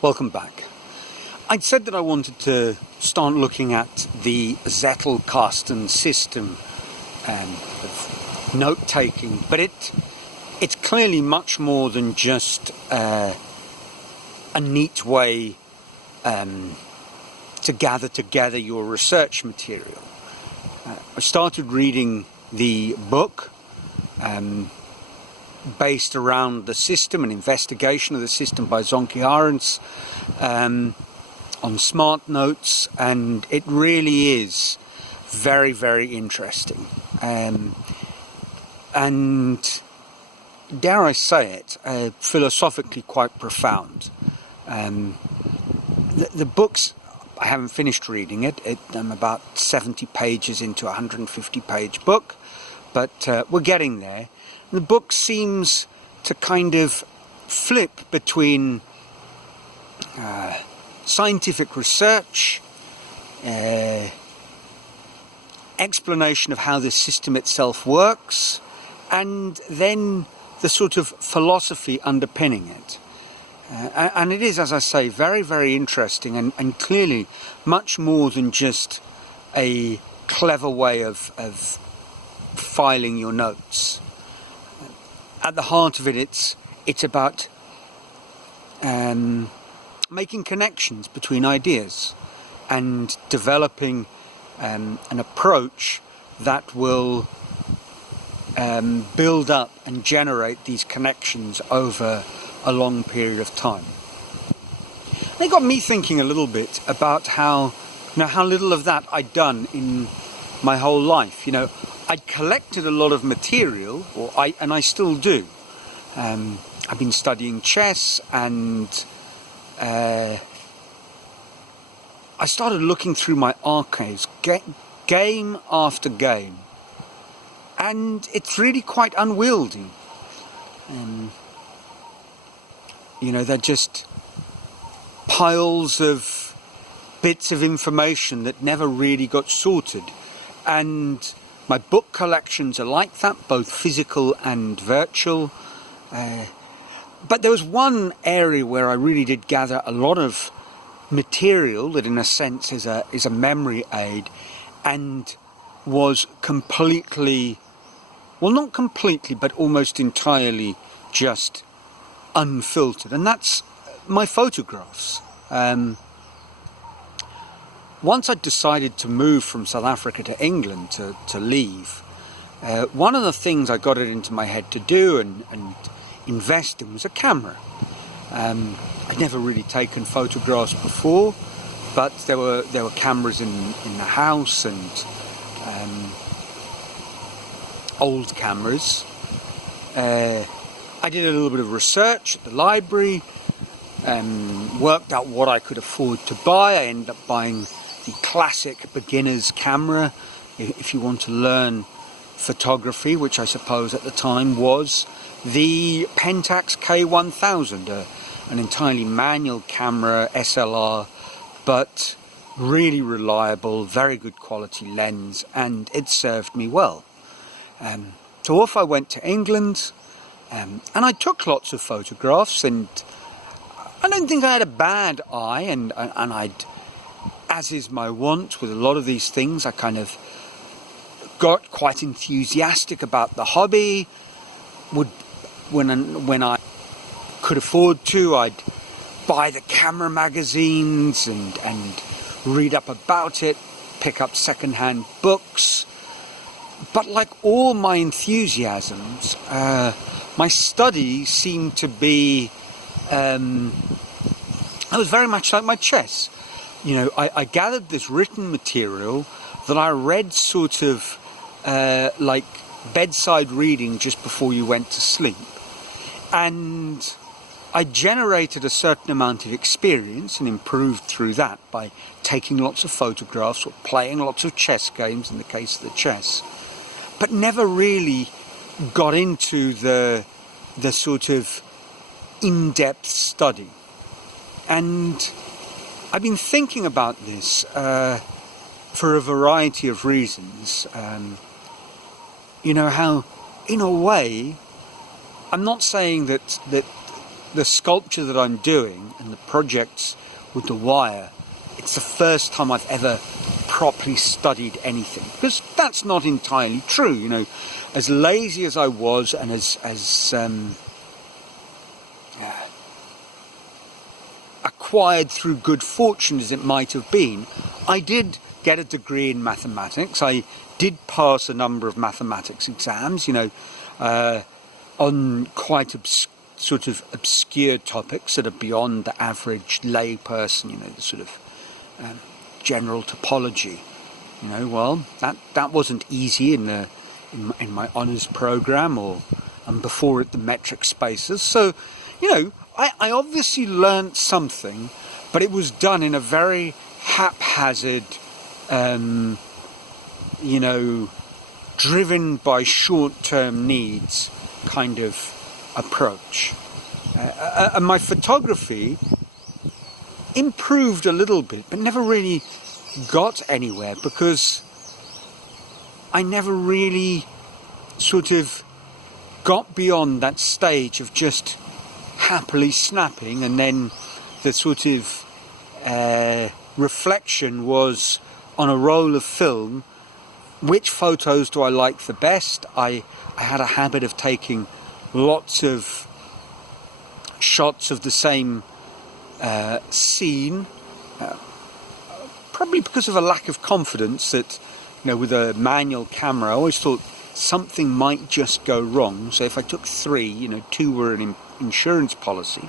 Welcome back. I'd said that I wanted to start looking at the Zettelkasten system of note-taking, but it's clearly much more than just a neat way to gather together your research material. I started reading the book based around the system, an investigation of the system by Zonky Arendts on Smart Notes, and it really is very, very interesting. And dare I say it, philosophically quite profound. The book's, I haven't finished reading it. I'm about 70 pages into a 150-page book, but we're getting there. The book seems to kind of flip between scientific research, explanation of how the system itself works, and then the sort of philosophy underpinning it. And it is, as I say, very, very interesting and clearly much more than just a clever way of filing your notes. At the heart of it, it's about making connections between ideas and developing an approach that will build up and generate these connections over a long period of time. And it got me thinking a little bit about how little of that I'd done in my whole life. I'd collected a lot of material, and I still do. I've been studying chess, and I started looking through my archives, game after game, and it's really quite unwieldy. They're just piles of bits of information that never really got sorted. And my book collections are like that, both physical and virtual. But there was one area where I really did gather a lot of material that in a sense is a memory aid, and was completely, well, not completely, but almost entirely just unfiltered, and that's my photographs. Once I decided to move from South Africa to England to leave, one of the things I got it into my head to do and invest in was a camera. I'd never really taken photographs before, but there were cameras in the house, and old cameras. I did a little bit of research at the library, worked out what I could afford to buy. I ended up buying the classic beginner's camera if you want to learn photography, which I suppose at the time was the Pentax K1000, an entirely manual camera, SLR, but really reliable, very good quality lens, and it served me well. So off I went to England, and I took lots of photographs, and I don't think I had a bad eye, and I'd, as is my wont with a lot of these things, I kind of got quite enthusiastic about the hobby. When I could afford to, I'd buy the camera magazines and read up about it, pick up second-hand books. But like all my enthusiasms, my study seemed to be, I was very much like my chess. I gathered this written material that I read sort of like bedside reading just before you went to sleep. And I generated a certain amount of experience and improved through that by taking lots of photographs or playing lots of chess games in the case of the chess, but never really got into the sort of in-depth study. And I've been thinking about this for a variety of reasons. How, in a way, I'm not saying that the sculpture that I'm doing and the projects with the wire, it's the first time I've ever properly studied anything, because that's not entirely true. You know, as lazy as I was, and as acquired through good fortune as it might have been, I did get a degree in mathematics. I did pass a number of mathematics exams, you know, on quite sort of obscure topics that are beyond the average lay person, you know, the sort of general topology. You know, well, that wasn't easy in my honours program, and before it the metric spaces. So, you know, I obviously learnt something, but it was done in a very haphazard, you know, driven by short-term needs kind of approach. And my photography improved a little bit, but never really got anywhere, because I never really sort of got beyond that stage of just happily snapping, and then the sort of reflection was on a roll of film. Which photos do I like the best? I had a habit of taking lots of shots of the same scene, probably because of a lack of confidence that, you know, with a manual camera I always thought something might just go wrong. So if I took 3, you know, 2 were an insurance policy,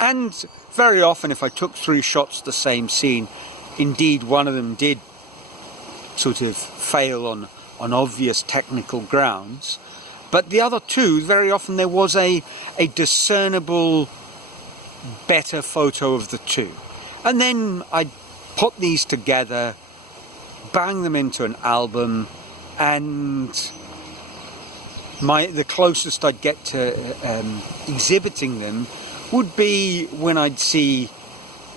and very often if I took 3 shots of the same scene, indeed one of them did sort of fail on obvious technical grounds, but the other 2, very often there was a discernible better photo of the 2, and then I'd put these together, bang them into an album, and the closest I'd get to exhibiting them would be when I'd see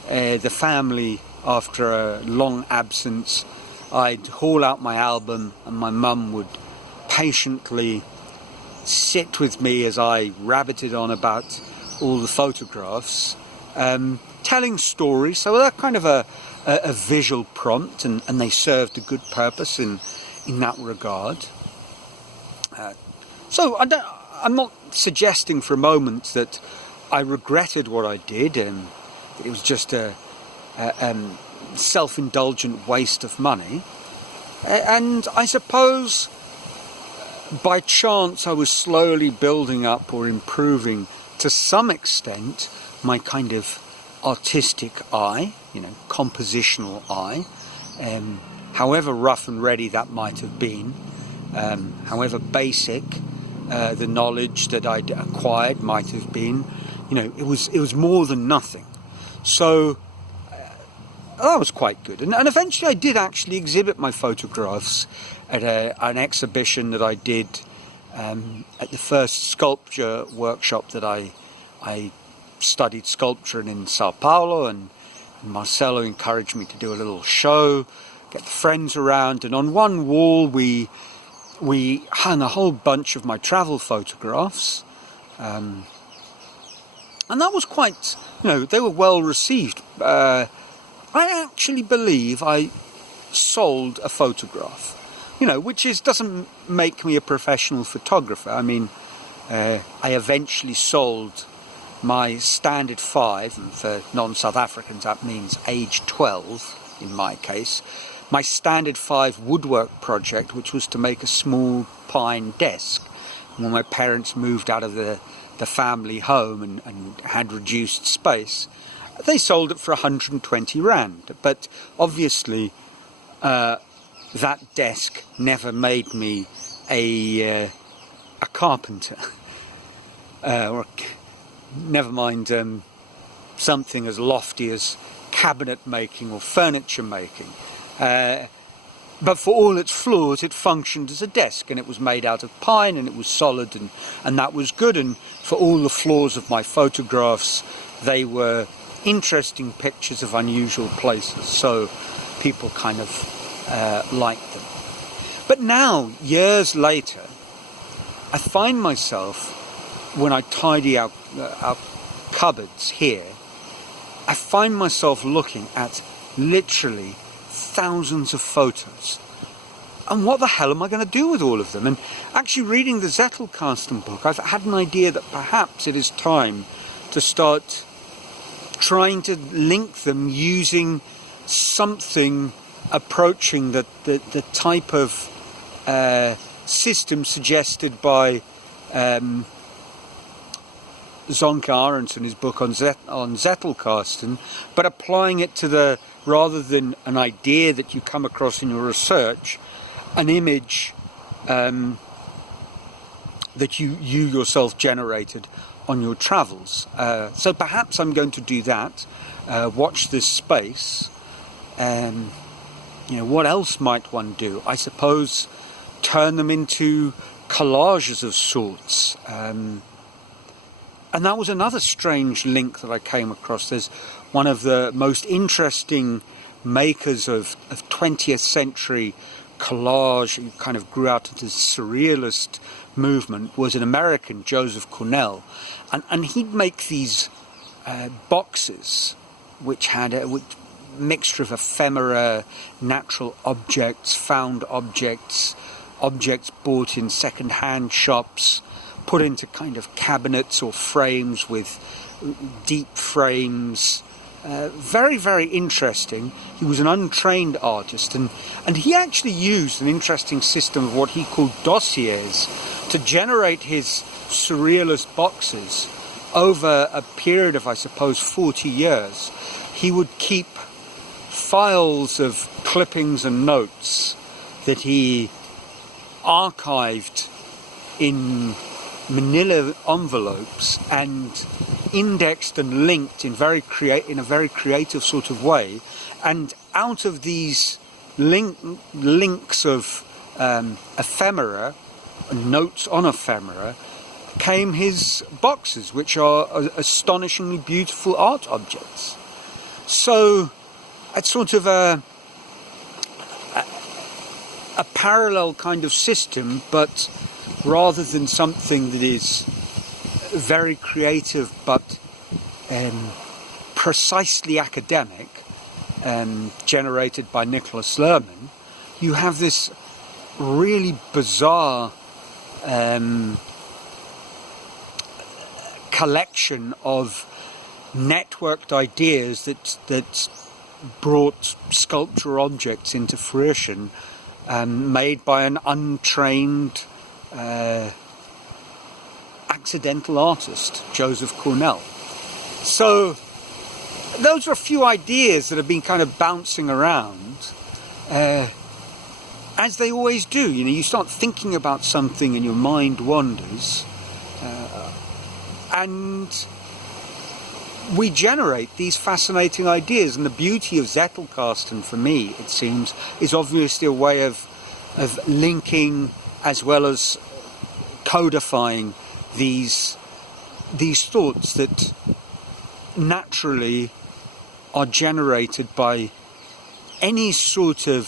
the family after a long absence. I'd haul out my album, and my mum would patiently sit with me as I rabbited on about all the photographs, telling stories. So they're kind of a visual prompt, and they served a good purpose in that regard. So I'm not suggesting for a moment that I regretted what I did, and it was just a self-indulgent waste of money. And I suppose by chance I was slowly building up or improving to some extent my kind of artistic eye, you know, compositional eye, however rough and ready that might have been, however basic the knowledge that I'd acquired might have been, you know, it was more than nothing. So that was quite good, and eventually I did actually exhibit my photographs at an exhibition that I did at the first sculpture workshop that I studied sculpture in Sao Paulo, and Marcelo encouraged me to do a little show, get the friends around, and on one wall we hung a whole bunch of my travel photographs, and that was quite, you know, they were well received. I actually believe I sold a photograph, you know, which doesn't make me a professional photographer. I mean, I eventually sold my standard 5, and for non-South Africans that means age 12 in my case, my standard 5 woodwork project, which was to make a small pine desk. When my parents moved out of the family home and had reduced space, they sold it for 120 rand. But obviously that desk never made me a carpenter, or never mind something as lofty as cabinet making or furniture making. But for all its flaws, it functioned as a desk, and it was made out of pine, and it was solid, and that was good. And for all the flaws of my photographs, they were interesting pictures of unusual places, so people kind of liked them. But now, years later, I find myself, when I tidy out cupboards here, I find myself looking at literally thousands of photos. And what the hell am I going to do with all of them? And actually reading the Zettelkasten book, I've had an idea that perhaps it is time to start trying to link them using something approaching the type of system suggested by Zonke Arendt in his book on Zettelkasten, but applying it to rather than an idea that you come across in your research, an image that you yourself generated on your travels. So perhaps I'm going to do that, watch this space. What else might one do? I suppose turn them into collages of sorts. And that was another strange link that I came across. There's one of the most interesting makers of 20th century collage, who kind of grew out into the surrealist movement, was an American, Joseph Cornell. And he'd make these boxes which had a mixture of ephemera, natural objects, found objects, objects bought in second-hand shops, put into kind of cabinets or frames with deep frames. Very, very interesting. He was an untrained artist, and he actually used an interesting system of what he called dossiers to generate his surrealist boxes over a period of, I suppose, 40 years. He would keep files of clippings and notes that he archived in manila envelopes and indexed and linked in a very creative sort of way, and out of these links of ephemera, notes on ephemera, came his boxes, which are astonishingly beautiful art objects. So it's sort of a parallel kind of system, but rather than something that is very creative but precisely academic, generated by Nicholas Lerman, you have this really bizarre collection of networked ideas that brought sculpture objects into fruition, made by an untrained accidental artist, Joseph Cornell. So those are a few ideas that have been kind of bouncing around, as they always do. You start thinking about something and your mind wanders, and we generate these fascinating ideas. And the beauty of Zettelkasten, for me, it seems, is obviously a way of linking as well as codifying these thoughts that naturally are generated by any sort of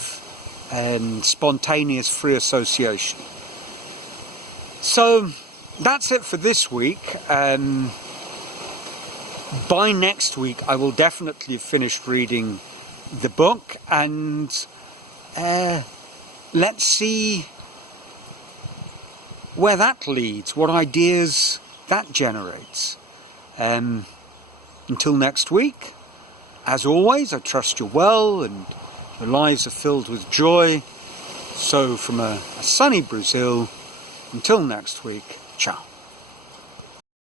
spontaneous free association. So that's it for this week. By next week I will definitely have finished reading the book, and let's see where that leads, what ideas that generates. Until next week, as always, I trust you're well and your lives are filled with joy. So from a sunny Brazil, until next week, ciao.